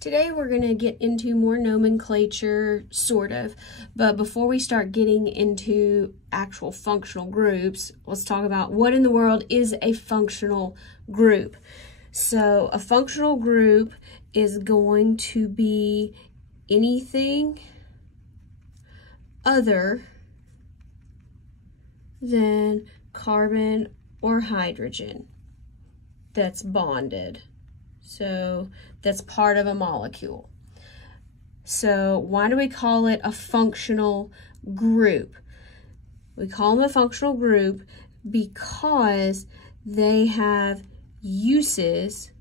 Today we're going to get into more nomenclature, sort of, but before we start getting into actual functional groups, let's talk about what in the world is a functional group. So a functional group is going to be anything other than carbon or hydrogen that's bonded. So that's part of a molecule. So why do we call it a functional group? We call them a functional group because they have uses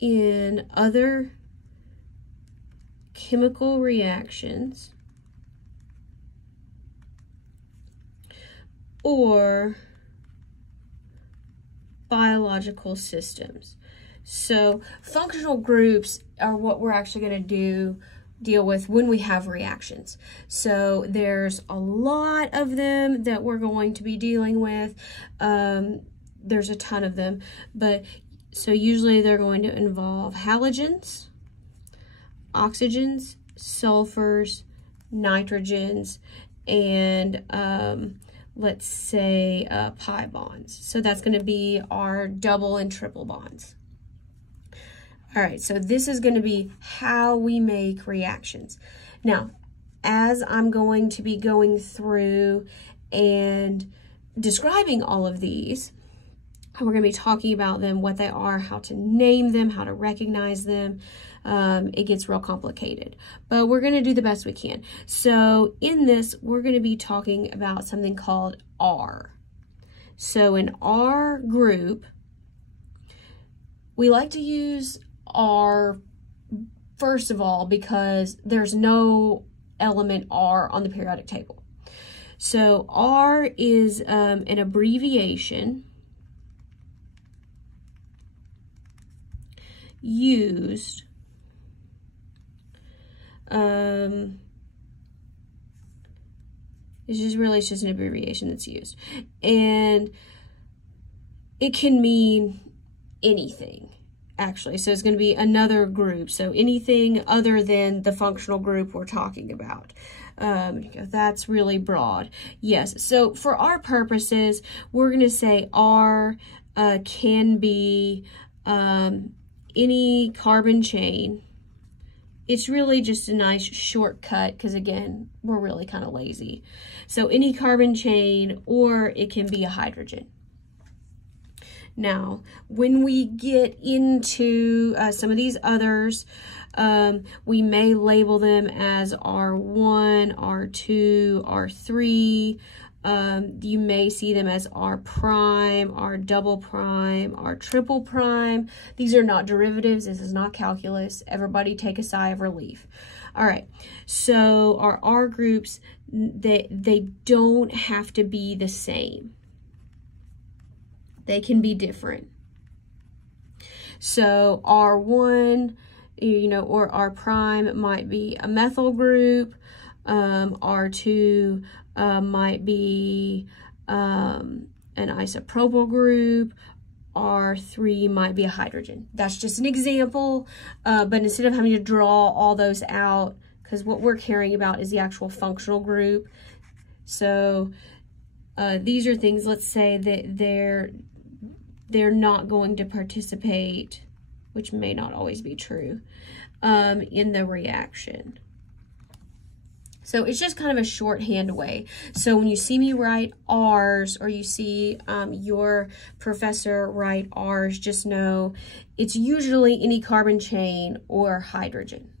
in other chemical reactions or biological systems. So functional groups are what we're actually going to deal with when we have reactions. So there's a lot of them that we're going to be dealing with. There's a ton of them, but so usually they're going to involve halogens, oxygens, sulfurs, nitrogens, and let's say pi bonds. So that's going to be our double and triple bonds. All right, so this is going to be how we make reactions. Now, as I'm going to be going through and describing all of these, we're going to be talking about them, what they are, how to name them, how to recognize them. It gets real complicated, but we're going to do the best we can. So in this, we're going to be talking about something called R. So in our group, we like to use R first of all because there's no element R on the periodic table. So R is an abbreviation used it's just an abbreviation that's used, and it can mean anything actually. So it's going to be another group, so anything other than the functional group we're talking about. That's really broad. Yes, so for our purposes, we're going to say R can be any carbon chain. It's really just a nice shortcut because, again, we're really kind of lazy. So any carbon chain, or it can be a hydrogen. Now, when we get into some of these others, we may label them as R1, R2, R3. You may see them as R prime, R double prime, R triple prime. These are not derivatives. This is not calculus. Everybody take a sigh of relief. All right, so our R groups, they don't have to be the same. They can be different. So R1, or R prime might be a methyl group. R2 might be an isopropyl group. R3 might be a hydrogen. That's just an example, but instead of having to draw all those out, because what we're caring about is the actual functional group. So these are things, let's say that they're not going to participate, which may not always be true, in the reaction. So it's just kind of a shorthand way. So when you see me write R's, or you see your professor write R's, just know it's usually any carbon chain or hydrogen.